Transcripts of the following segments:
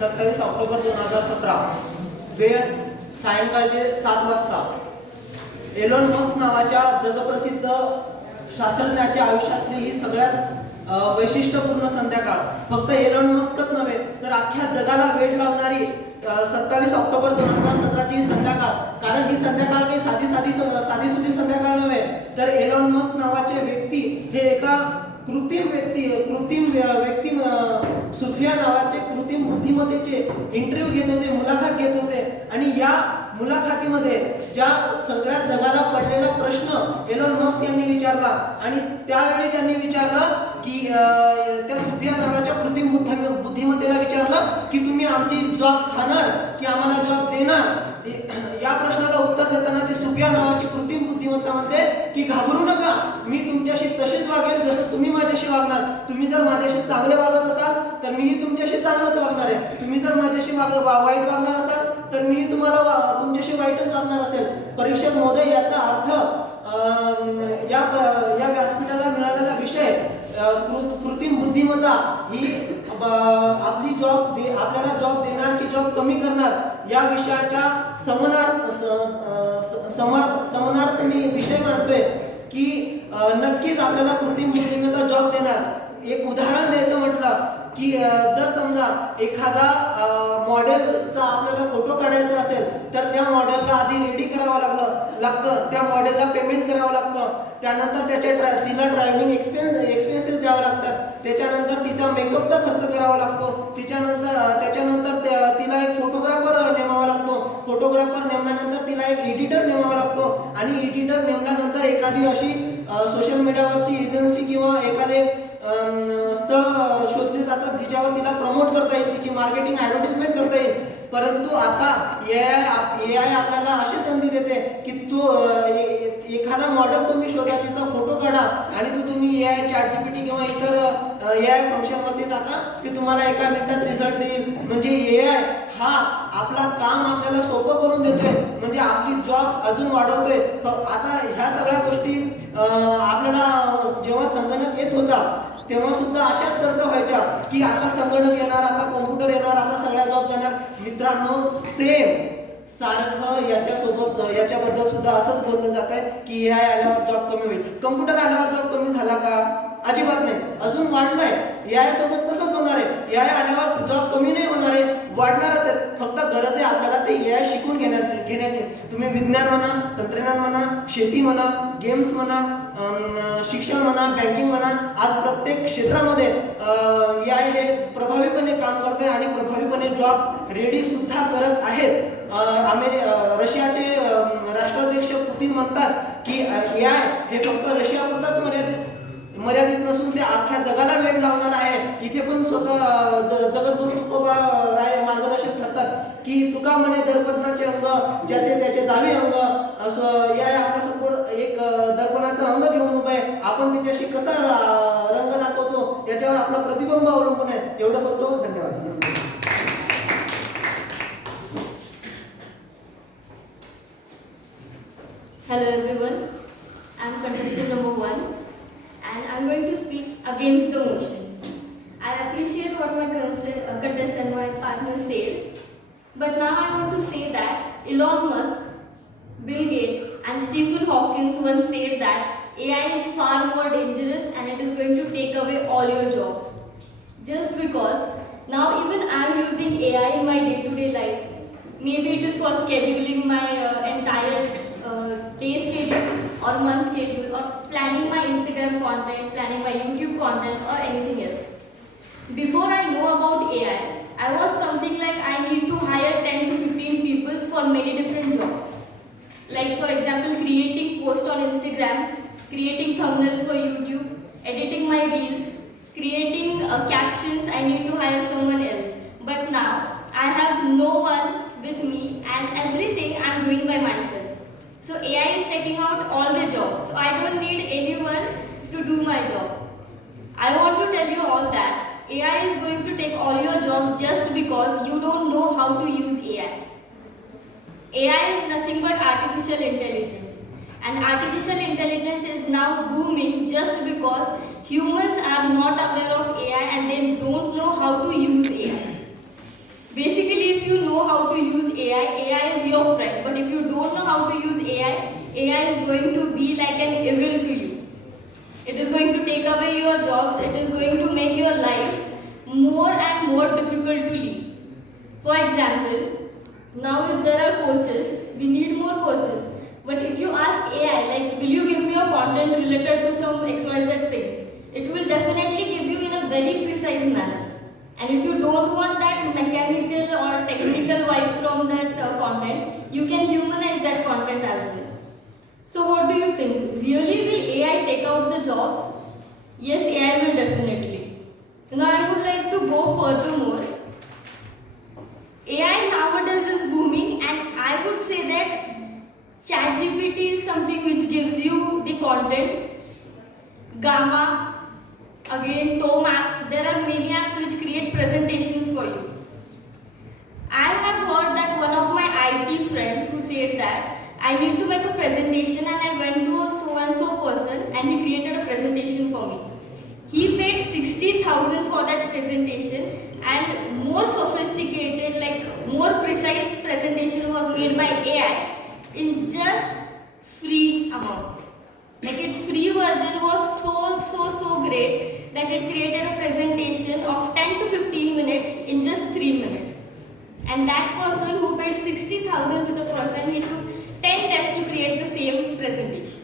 27 October 2017, वेळ सायंकाळचे 7 वाजता. Elon Musk नावाच्या जगप्रसिद्ध शास्त्रज्ञाच्या आयुष्यातली ही सगळ्यात वैशिष्ट्यपूर्ण संध्याकाळ. फक्त एलोन मस्कच नव्हे तर अख्ख्या जगाला वेड लावणारी 27 ऑक्टोबर 2017ची संध्याकाळ. कारण ही संध्याकाळ काही साधी संध्याकाळ नव्हे, तर एलोन मस्क नावाचे व्यक्ती हे एका कृत्रिम व्यक्ती सुफिया नावाचे कृत्रिम बुद्धिमत्तेचे इंटरव्ह्यू घेत होते, मुलाखत घेत होते. आणि या मुलाखतीमध्ये ज्या सगळ्या जगाला पडलेला प्रश्न एलोन मस्क यांनी विचारला, आणि त्यावेळी त्यांनी विचारलं की त्या सुफिया नावाच्या कृत्रिम बुद्धिमत्तेला विचारलं की तुम्ही आमची जॉब खाणार की आम्हाला जॉब देणार. या प्रश्नाला उत्तर देताना ते सुफिया नावाची कृत्रिम बुद्धिमत्ता म्हणते की घाबरू नका, मी तुमच्याशी तसेच वागेल जसं तुम्ही माझ्याशी वागणार. तुम्ही जर माझ्याशी चांगले वागत असाल तर मीही तुमच्याशी चांगलंच वागणार आहे. तुम्ही जर माझ्याशी वाईट वागणार असाल तर मीही तुमच्याशी वाईटच वागणार असेल. परीक्षक महोदय, याचा अर्थ या व्यासपीठाला मिळालेला विषय कृत्रिम बुद्धिमत्ता ही आपल्याला जॉब देणार की जॉब कमी करणार या विषयाच्या समानार्थ मी विषय मांडतोय की नक्कीच आपल्याला कृत्रिम बुद्धिमत्ता जॉब देणार. एक उदाहरण द्यायचं म्हटलं की जर समजा एखादा मॉडेलचा आपल्याला फोटो काढायचा असेल तर त्या मॉडेलला आधी रेडी करावं लागतं, त्या मॉडेलला पेमेंट करावं लागतं, त्यानंतर तिला ट्रॅव्हलिंग एक्सपेन्सेस द्यावे लागतात, त्याच्यानंतर तिचा मेकअपचा खर्च करावा लागतो, त्याच्यानंतर तिला एक फोटोग्राफर नेमावा लागतो, फोटोग्राफर नेमल्यानंतर तिला एक एडिटर नेमावा लागतो, आणि एडिटर नेमल्यानंतर एखादी अशी सोशल मीडियावरची एजन्सी किंवा एखादे स्थळ शोधले जातात जिच्यावर तिला प्रमोट करता येईल, तिची मार्केटिंग ऍडव्हर्टाइजमेंट करता येईल. परंतु आता एआय आपल्याला अशी संधी देते की एखादा मॉडेल तुम्ही शोधा, तिचा फोटो काढा आणि तुम्ही एआय ChatGPT किंवा इतर एआय फंक्शनवरती टाका, की तुम्हाला एका मिनिटात रिझल्ट देईल. म्हणजे एआय हा आपला काम आपल्याला सोपं करून देतोय, म्हणजे आपली जॉब अजून वाढवतोय. आता ह्या सगळ्या गोष्टी आपल्याला जेव्हा संगणक येत होता तेव्हा सुद्धा अशाच चर्चा व्हायच्या की आता संगणक येणार, आता कॉम्प्युटर येणार, आता सगळ्या जॉब जाणार. मित्रांनो, सेम सारखं याच्याबद्दल सुद्धा असंच बोललं जात आहे की एआय आल्यावर जॉब कमी होईल. कम्प्युटर आल्यावर जॉब कमी झाला का? अजिबात नाही, अजून वाढलाय. एआय सोबत तसंच होणार आहे. एआय आल्यावर जॉब कमी नाही होणार आहे, वाढणारच आहे. फक्त गरज आहे आपल्याला ते एआय शिकून घेण्याची. तुम्ही विज्ञान म्हणा, तंत्रज्ञान म्हणा, शेती म्हणा, गेम्स म्हणा, शिक्षण म्हणा, बँकिंग म्हणा, आज प्रत्येक क्षेत्रामध्ये एआय हे प्रभावीपणे काम करत आहे आणि प्रभावीपणे जॉब रेडी सुद्धा करत आहेत. रशियाचे राष्ट्राध्यक्ष पुतीन म्हणतात की एआय हे फक्त रशियापुरताच मर्यादित नसून ते अख्ख्या जगाला वेड लावणार आहे. इथे पण स्वतः जगद्गुरु तुकोबाराय मार्गदर्शक ठरतात की तुका म्हणे दर्पणाचे अंग ज्याचे त्याचे दावी अंग. असं एआय आपल्यासमोर एक दर्पणाचं अंग घेऊन उभं आहे. आपण त्याच्याशी कसा रंग दाखवतो याच्यावर आपला प्रतिबिंब अवलंबून आहे. एवढं बोलतो. धन्यवाद. Hello everyone, I am contestant number 1 and I am going to speak against the motion. I appreciate what my contestant, my partner said, but now I want to say that Elon Musk, Bill Gates and Stephen Hawking once said that AI is far more dangerous and it is going to take away all your jobs. Just because now even I am using AI in my day-to-day life. Maybe it is for scheduling my entire day schedule or month schedule, or planning my Instagram content, planning my YouTube content, or anything else. Before I know about AI, I was something like I need to hire 10 to 15 people for many different jobs. Like for example, creating posts on Instagram, creating thumbnails for YouTube, editing my reels, creating captions. I need to hire someone else. But now I have no one with me and everything I am doing by myself. So AI is taking out all the jobs. So I don't need anyone to do my job. I want to tell you all that AI is going to take all your jobs just because you don't know how to use AI. AI is nothing but artificial intelligence. And artificial intelligence is now booming just because humans are not aware of AI and they don't know how to use AI. your friend. But if you don't know how to use AI, AI is going to be like an evil to you. It is going to take away your jobs. It is going to make your life more and more difficult to lead. For example, now if there are coaches, we need more coaches. But if you ask AI, like, will you give me a content related to some XYZ thing? It will definitely give you in a very precise manner. And if you don't want that mechanical or technical vibe from that content, you can humanize that content as well. So what do you think? Really will AI take out the jobs? Yes, AI will definitely. Now I would like to go furthermore. AI nowadays is booming, and I would say that ChatGPT is something which gives you the content. Gamma, again Tomap, there are many apps which create presentations for you. I have heard that one of my IT friend who said that I need to make a presentation, and I went to a so and so person and he created a presentation for me. He paid 60,000 for that presentation, and more sophisticated, like more precise presentation was made by AI in just free amount. Like its free version was so great that it created a presentation of 10 to 15 minutes in just 3 minutes. And that person who paid 60,000 to the person, he took 10 tests to create the same presentation.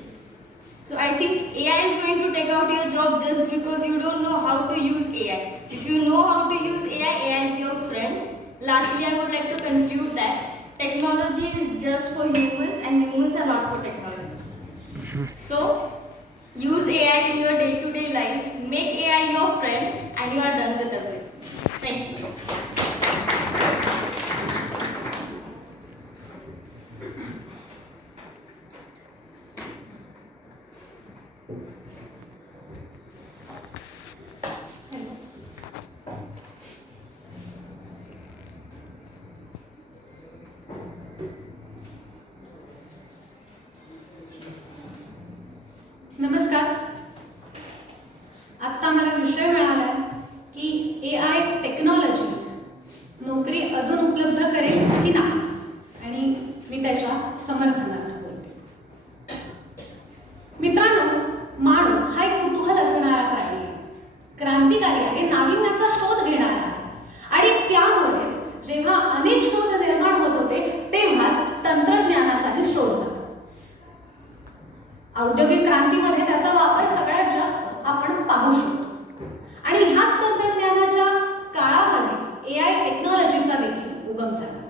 So I think AI is going to take out your job just because you don't know how to use AI. If you know how to use AI, AI is your friend. Lastly, I would like to conclude that technology is just for humans and humans are not for technology. So use AI in your day-to-day life, make AI your friend, and you are done with everything. Thank you. नमस्कार. आत्ता मला विषय मिळाला की AI technology नोकरी अजून उपलब्ध करेल की नाही, आणि मी त्याच्या समर्थनार्थ बोलते. मित्रांनो, माणूस हा एक कुतूहल असणारा प्राणी आहे, क्रांतिकारी आहे, नाविन्याचा शोध घेणारा आहे. आणि त्यामुळेच जेव्हा अनेक शोध निर्माण होत होते तेव्हाच तंत्रज्ञानाचाही शोध झाला. औद्योगिक क्रांतीमध्ये त्याचा वापर सगळ्यात जास्त आपण पाहू शकतो. आणि ह्याच तंत्रज्ञानाच्या काळामध्ये AI टेक्नॉलॉजीचा देखील उगम झाला.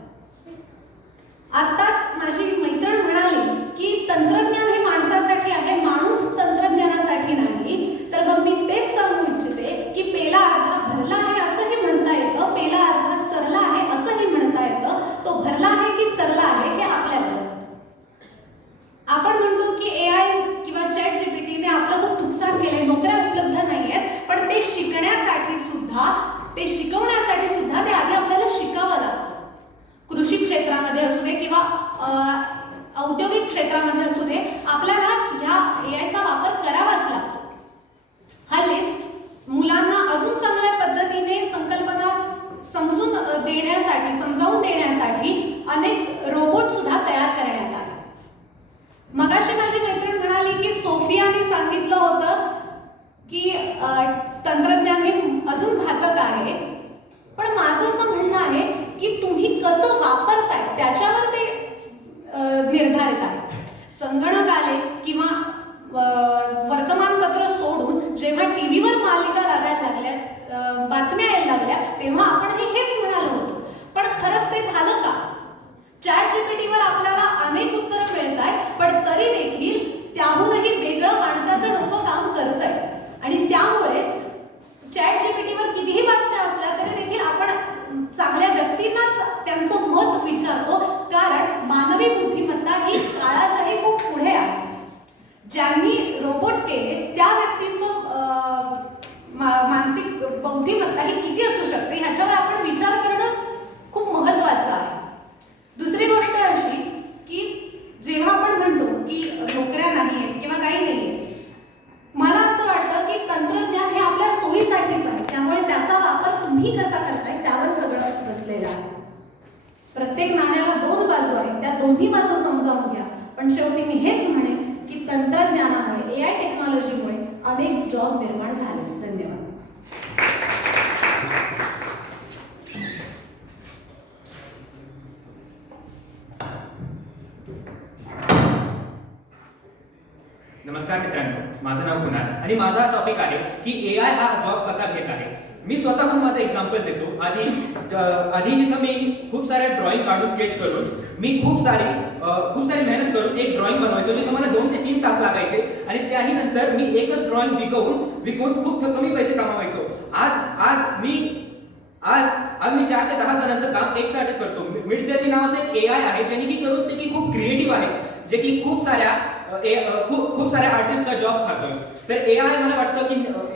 आत्ताच माझी मैत्रीण म्हणाली की तंत्रज्ञान हे माणसासाठी आहे, माणूस तंत्रज्ञानासाठी नाही. तर मग मी तेच सांगू इच्छिते की पेला अर्धा भरला आहे असंही म्हणता येतं, पेला अर्धा सरला आहे असंही म्हणता येतं. तो भरला आहे की सरला आहे हे आपल्यावर असतं. आपण म्हणतो की AI किंवा ChatGPTने आपलं खूप नुकसान केलंय, नोकऱ्या उपलब्ध नाहीयेत, पण ते शिकण्यासाठी सुद्धा, ते शिकवण्यासाठी सुद्धा ते आधी आपल्याला शिकावं लागतं. कृषी क्षेत्रामध्ये असू दे किंवा औद्योगिक क्षेत्रामध्ये असू दे, आपल्याला ह्या AIचा वापर करावाच लागतो. हल्लीच मुलांना अजून चांगल्या पद्धतीने संकल्पना समजावून देण्यासाठी अनेक रोबोट सुद्धा तयार करण्यात आले. मगाशी माझी मैत्रीण म्हणाली की सोफियाने सांगितलं होतं की तंत्रज्ञान हे अजून घातक आहे, पण माझं असं म्हणणं आहे की तुम्ही कसं वापरताय त्याच्यावर ते निर्धारित आहे. संगणक आले किंवा वर्तमानपत्र सोडून जेव्हा टीव्हीवर मालिका लागायला लागल्या, बातम्या यायला लागल्या, तेव्हा आपण हेच म्हणालो होतो. पण खरंच ते झालं का? ChatGPTवर आपल्याला अनेक उत्तरं मिळत आहेत, पण तरी देखील त्याहूनही वेगळं माणसाचं डोकं काम करत आहे. आणि त्यामुळेच ChatGPTवर कितीही बातम्या असल्या तरी देखील आपण चांगल्या व्यक्तींनाच त्यांचं मत विचारतो, कारण मानवी बुद्धिमत्ता ही काळाच्याही खूप पुढे आहे. ज्यांनी रोबोट केले त्या व्यक्तीचं मानसिक बुद्धिमत्ता ही किती असू शकते ह्याच्यावर आपण विचार करणंच खूप महत्त्वाचं आहे. दुसरी गोष्ट अशी की जेव्हा आपण म्हणतो की नोकऱ्या नाही आहेत किंवा काही नाही आहे, मला असं वाटतं की तंत्रज्ञान हे आपल्या सोयीसाठीच आहे, त्यामुळे त्याचा वापर तुम्ही कसा करताय त्यावर सगळं बसलेलं आहे. प्रत्येक प्रत्येक नाण्याला दोन बाजू आहेत, त्या दोन्ही बाजू समजावून घ्या. पण शेवटी मी हेच म्हणेन की तंत्रज्ञानामुळे, AI टेक्नॉलॉजीमुळे अनेक जॉब निर्माण झाले. धन्यवाद. नमस्कार मित्रांनो, माझं नाव कुणाल आणि माझा टॉपिक आहे की AI हा जॉब कसा घेत आहे. मी स्वतःहून माझं एक्झाम्पल देतो. आधी जिथं मी खूप सारे ड्रॉइंग काढून स्केच करून मी खूप सारी मेहनत करून एक ड्रॉइंग बनवायचो, जिथं मला 2 ते 3 तास लागायचे आणि त्याही नंतर मी एकच ड्रॉइंग विकून खूप कमी पैसे कमवायचो. आज मी 4 ते 10 जणांचं काम एकसारखं करतो. मिडजर्नी नावाचं एक AI आहे, ज्याने की करून ते की खूप क्रिएटिव्ह आहे, जे की खूप साऱ्या आर्टिस्टचा जॉब खातं. तर AI मला वाटतं की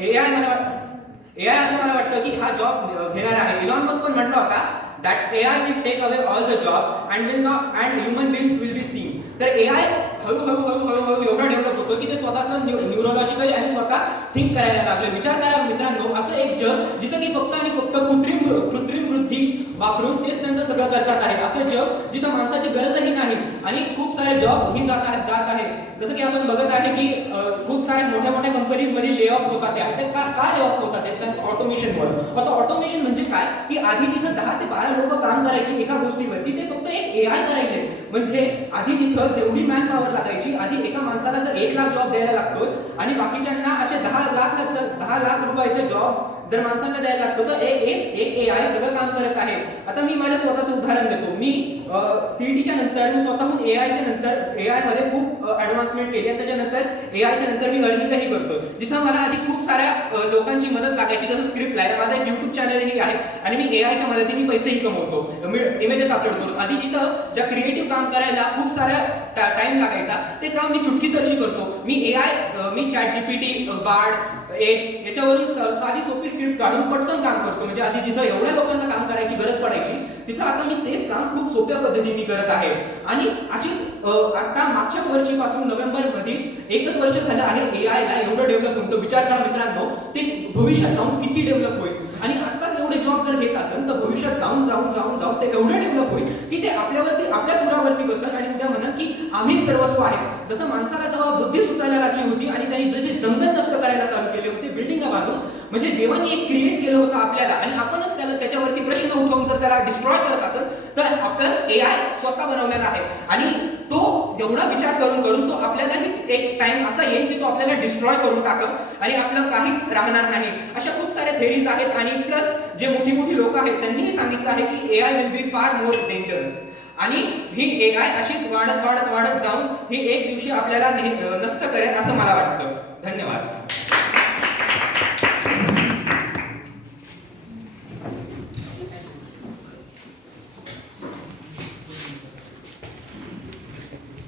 AI असं मला वाटतं की हा जॉब घेणार आहे. इलॉन मस्क पण म्हटला होता that AI will take away all the jobs and human beings will be seen. तर AI हळूहळू एवढा डेव्हलप होतो की ते स्वतःचं न्यूरोलॉजिकली आणि स्वतः थिंक करायला लागले. विचार करा मित्रांनो, असं एक जग जिथं की फक्त आणि फक्त कृत्रिम बुद्धी वापरून तेच त्यांचं सगळं करतात आहे. असं जग जिथं माणसाची गरजही नाही आणि खूप सारे जॉब ही जात आहेत. जसं की आपण बघत आहे की खूप साऱ्या मोठ्या कंपनीज मध्ये ले ऑफ्स होतात आहेत. ते का ले ऑफ होतात? तर ऑटोमेशनमुळे. आता ऑटोमेशन म्हणजे काय की आधी जिथं 10 ते 12 लोक काम करायची एका गोष्टीवरती, ते फक्त एक AI करायचे. म्हणजे आधी जिथं तेवढी मॅन पॉवर लागायची, आधी एका माणसाला जर 1 लाख जॉब द्यायला लागतोय आणि बाकीच्यांना असे 10 लाख रुपयाचे जॉब जर माणसांना द्यायला लागतो, तर एक AI सगळं काम करत आहे. आता मी माझ्या स्वतःचं उदाहरण देतो. मी CETच्या नंतर मी स्वतःहून AI मध्ये खूप ऍडव्हान्समेंट केली आणि त्याच्यानंतर AIच्या नंतर मी अर्निंगही करतोय. जिथं मला आधी खूप साऱ्या लोकांची मदत लागायची, जसं स्क्रिप्ट लाईन. माझा एक YouTube चॅनलही आहे आणि मी AIच्या मदतीने पैसेही कमवतो, इमेजेस अपलोड करतो. आधी जिथं ज्या क्रिएटिव्ह काम करायला खूप साऱ्या टाइम लागायचा, ते काम मी चुटकीसरशी करतो. मी ChatGPT, बार्ड, एज याच्यावरून साधी सोपी स्क्रिप्ट काढून पटकन काम करतो. म्हणजे आधी जिथं एवढ्या लोकांना काम करायची गरज पडायची, तिथं आता मी तेच काम खूप सोप्या पद्धतीने करत आहे. आणि अशीच आता मागच्याच वर्षीपासून नोव्हेंबरमध्येच 1च वर्ष झालं आहे AI ला एवढं डेव्हलप होतं. विचार करा मित्रांनो, ते भविष्यात जाऊन किती डेव्हलप होईल. आणि आताच एवढे जॉब जर घेत असेल तर भविष्यात जाऊन ते एवढं डेव्हलप होईल की ते आपल्याच उरावरती बसेल आणि उद्या म्हणत की आम्हीच सर्वस्व आहे. जसं माणसाला जेव्हा बुद्धी सुचायला लागली होती आणि त्यांनी जसे जंगल नष्ट करायला चालू केले होते, बिल्डिंगा बांधून, म्हणजे देवाने एक क्रिएट केलं होतं आपल्याला आणि आपणच त्याच्यावरती प्रश्न उठवून जर त्याला डिस्ट्रॉय करत असेल, तर आपलं AI स्वतः बनवलेला आहे. आणि तो एवढा विचार करून तो आपल्यालाही एक टाइम असा येईल की तो आपल्याला डिस्ट्रॉय करून टाकल आणि आपलं काहीच राहणार नाही. अशा खूप साऱ्या थेरीज आहेत. आणि प्लस जे मोठी लोक आहेत त्यांनीही सांगितलं आहे की AI विल बी फार मोर डेंजरस. आणि ही AI अशीच वाढत जाऊन ही एक दिवशी आपल्याला नष्ट करेल असं मला वाटतं. धन्यवाद.